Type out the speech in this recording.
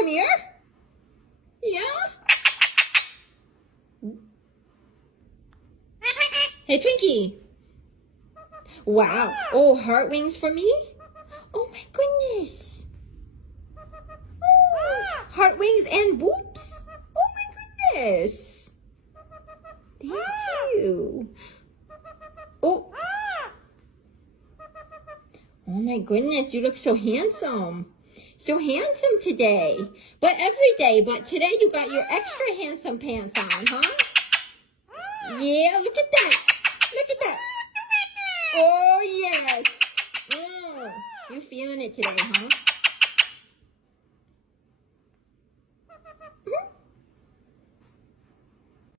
come here? Yeah? Hey, Twinkie. Wow. Oh, heart wings for me? Oh, my goodness. Oh, heart wings and boobs? Oh, my goodness. Thank you. Oh. Oh, my goodness. You look so handsome. So handsome today. But every day. But today you got your extra handsome pants on, huh? Yeah, look at that. Look at that. Oh, yes. You feeling it today, huh?